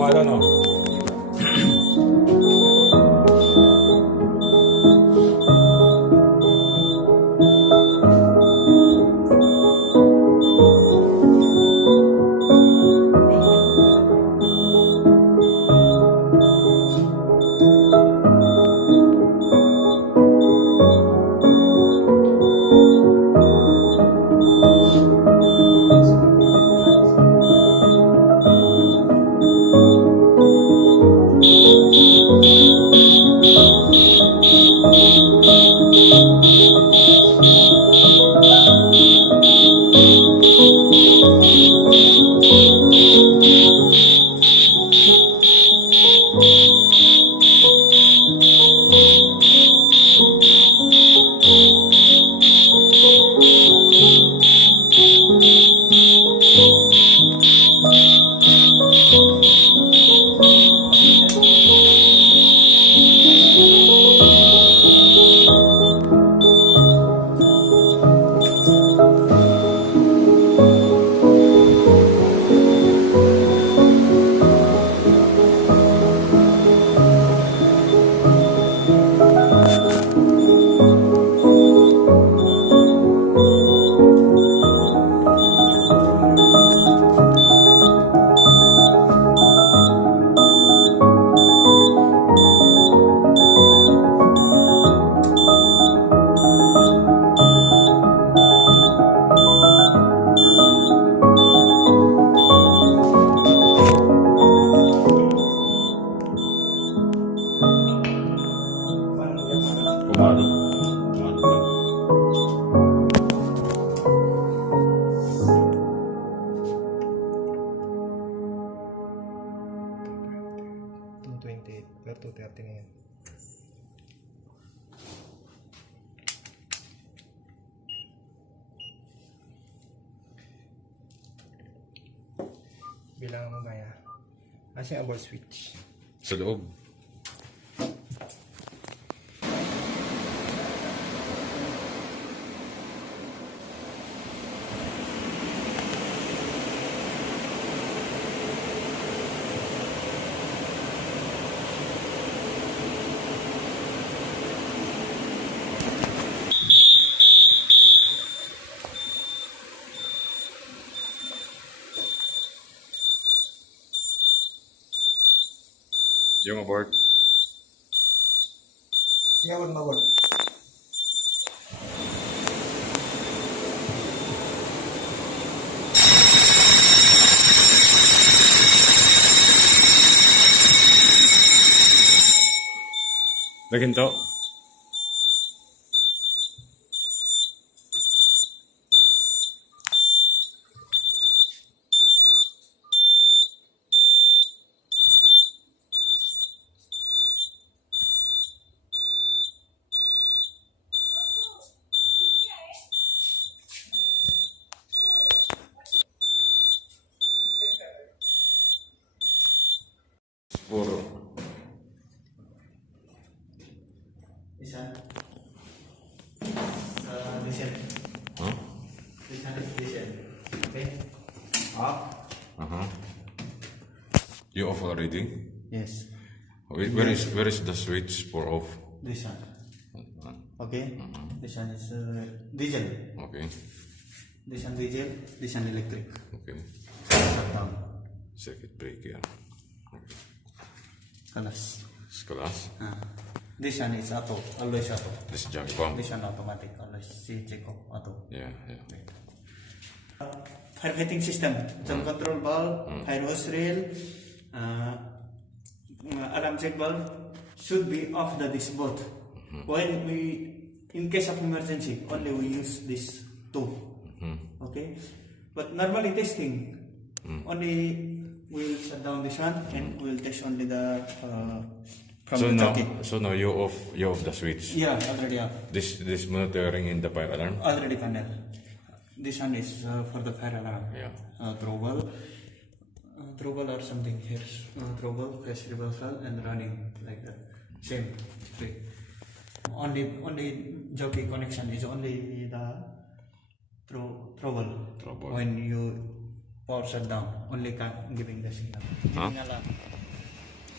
gumana, no? Bilang mamaya. Kasi yung abort switch. Sa loob. Yung abort. Yung abort. Naginto. Puro. Isa. Diesel. Huh? Diesel. Okay. Off. You off already? Yes. Where is the switch for off? This one. Okay. This one is diesel. Okay. This one diesel. This one electric. Okay. Shut down. Circuit breaker. Okay. Kalas. Class. This one is auto. Always auto. This jump pump. This one automatic. Always see check off auto. Yeah. Firefighting system. Jump control valve. Fire hose rail. Alarm check valve should be off this both. When we, in case of emergency, only we use this two. Okay, but normally testing, only we'll shut down this one and we'll test only the from So the now, jockey. you off the switch. Yeah, already off. This monitoring in the fire alarm. Already panel. This one is for the fire alarm. Yeah. Trouble or something here. Trouble, flash reversal, and running like that. Same. Three. Only jockey connection is only the trouble. Trouble. When you power shutdown, only giving the signal. Giving alarm.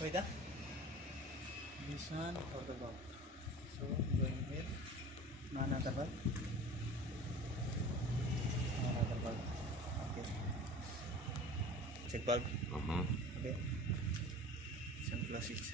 Wait, this one for the bulb. So going here, another bulb. Another bulb. Okay. Check bulb. Okay. Simple switch.